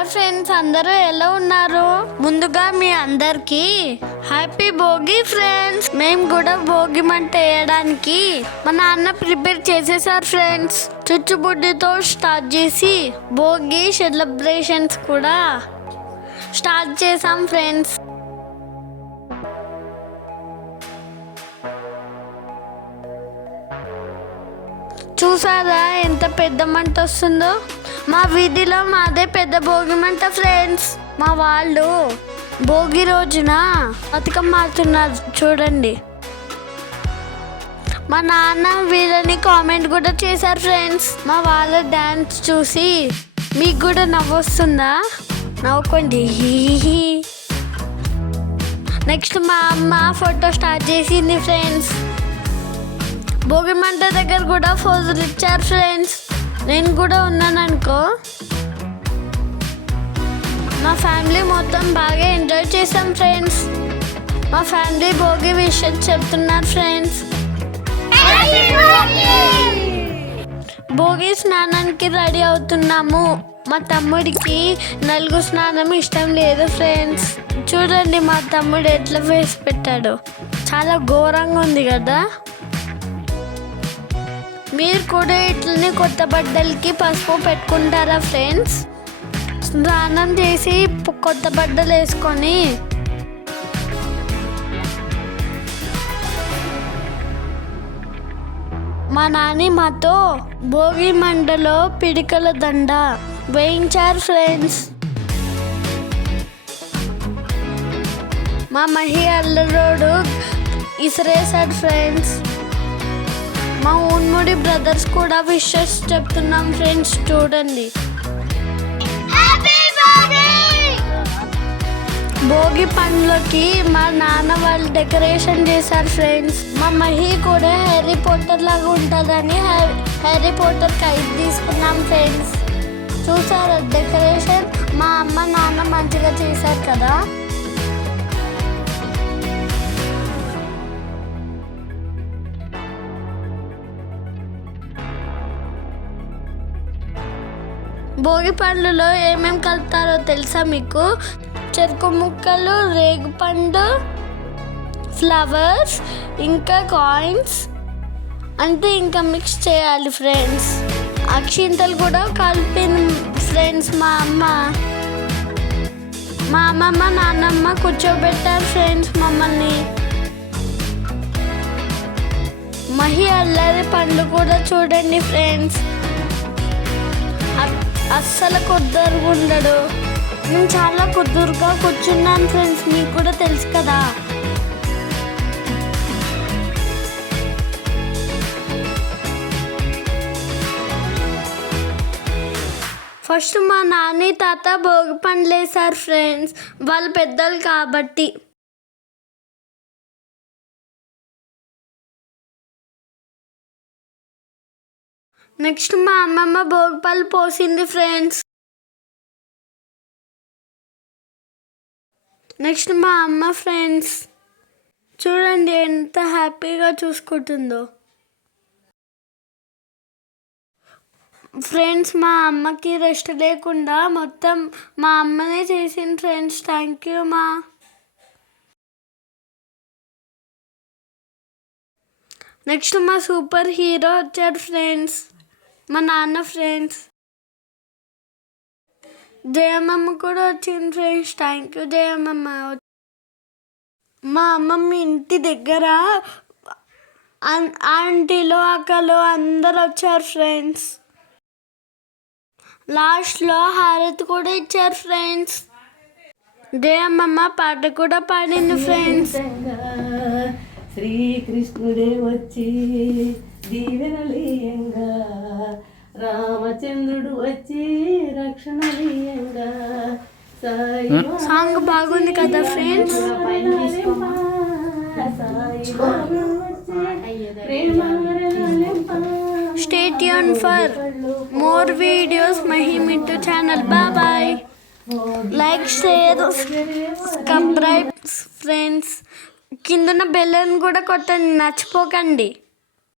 Hi friends, అందరూ ఎలా ఉన్నారు? ముందుగా మీ అందరికి హ్యాపీ భోగి ఫ్రెండ్స్. మేము కూడా భోగి మంట వేయడానికి మా నాన్న ప్రిపేర్ చేసేసారు ఫ్రెండ్స్. చుచ్చుబుడ్డితో స్టార్ట్ చేసి భోగి సెలబ్రేషన్స్ కూడా స్టార్ట్ చేసాం ఫ్రెండ్స్. చూసారా ఎంత పెద్ద మంట వస్తుందో? మా వీధిలో మాదే పెద్ద భోగి మంట ఫ్రెండ్స్. మా వాళ్ళు భోగి రోజున బతుకమ్మ ఆడుతున్నారు చూడండి. మా నాన్న వీళ్ళని కామెంట్ కూడా చేశారు ఫ్రెండ్స్. మా వాళ్ళ డ్యాన్స్ చూసి మీకు కూడా నవ్వొస్తుందా? నవ్వుకోండి. నెక్స్ట్ మా అమ్మ ఫోటో స్టార్ట్ చేసింది ఫ్రెండ్స్. భోగి మంట దగ్గర కూడా ఫోజులు ఇచ్చారు ఫ్రెండ్స్. నేను కూడా ఉన్నాను అనుకో. మా ఫ్యామిలీ మొత్తం బాగా ఎంజాయ్ చేసాం ఫ్రెండ్స్. మా ఫ్యామిలీ భోగి విషయం చెప్తున్నారు ఫ్రెండ్స్. భోగి స్నానానికి రెడీ అవుతున్నాము. మా తమ్ముడికి నలుగు స్నానం ఇష్టం లేదు ఫ్రెండ్స్. చూడండి మా తమ్ముడు ఎట్లా వేసి పెట్టాడు. చాలా ఘోరంగా ఉంది కదా. మీరు కూడా ఇట్లనే కొత్త బట్టలకి పసుపు పెట్టుకుంటారా ఫ్రెండ్స్? స్నానం చేసి కొత్త బట్టలు వేసుకొని మా నాని మాతో భోగి మంటలో పిడికల దండ వేయించారు ఫ్రెండ్స్. మా మహి అల్లరోడు ఇసిరేశాడు ఫ్రెండ్స్. మా ఊన్ముడి బ్రదర్స్ కూడా విషెస్ చెప్తున్నాం ఫ్రెండ్స్. చూడండి భోగి పండ్లకి మా నాన్న వాళ్ళు డెకరేషన్ చేశారు ఫ్రెండ్స్. మా మహి కూడా హ్యారీ పోటర్ లాగా ఉంటుందని హ్యారీ పోటర్ కైట్ తీసుకున్నాం ఫ్రెండ్స్. చూసారా డెకరేషన్? మా అమ్మ నాన్న మంచిగా చేశారు కదా. భోగి పండ్లలో ఏమేమి కలుపుతారో తెలుసా మీకు? చెరుకు ముక్కలు, రేగుపండు, ఫ్లవర్స్, ఇంకా కాయిన్స్ అంటే ఇంకా మిక్స్ చేయాలి ఫ్రెండ్స్. అక్షింతలు కూడా కలిపింది ఫ్రెండ్స్. మా అమ్మమ్మ నాన్నమ్మ కూర్చోబెట్టారు ఫ్రెండ్స్ మమ్మల్ని. మహి అల్లరి పండు కూడా చూడండి ఫ్రెండ్స్. అస్సలు కుదురుగా ఉండడు. నేను చాలా కుదురుగా కూర్చున్నాను ఫ్రెండ్స్. మీకు కూడా తెలుసు కదా. ఫస్ట్ మా నాని తాత భోగి పండ్లు వేశారు ఫ్రెండ్స్. వాళ్ళు పెద్దలు కాబట్టి. నెక్స్ట్ మా అమ్మమ్మ భోగిపళ్ళు పోసింది ఫ్రెండ్స్. నెక్స్ట్ మా అమ్మ ఫ్రెండ్స్. చూడండి ఎంత హ్యాపీగా చూసుకుంటుందో ఫ్రెండ్స్. మా అమ్మకి రెస్ట్ లేకుండా మొత్తం మా అమ్మనే చేసింది ఫ్రెండ్స్. థ్యాంక్ యూ మా. నెక్స్ట్ మా సూపర్ హీరో వచ్చాడు ఫ్రెండ్స్. మా నాన్న ఫ్రెండ్స్. జయమ్మమ్మ కూడా వచ్చింది ఫ్రెండ్స్. Thank you జయమ్మమ్మ. మా అమ్మమ్మ ఇంటి దగ్గర ఆంటీలు అక్కలు అందరు వచ్చారు ఫ్రెండ్స్. లాస్ట్లో హారతి కూడా ఇచ్చారు ఫ్రెండ్స్. జయమ్మమ్మ పాట కూడా పాడింది ఫ్రెండ్స్. శ్రీకృష్ణుడే వచ్చి దీవెనలీయంగా, రామచంద్రుడు వచ్చి రక్షణలీయంగా. సాంగ్ బాగుంది కదా friends. Stay tuned for more videos Mahi Mintu channel. Bye bye. Like, share, subscribe friends. కిందన బెల్ కూడా కొట్టండి, మర్చిపోకండి.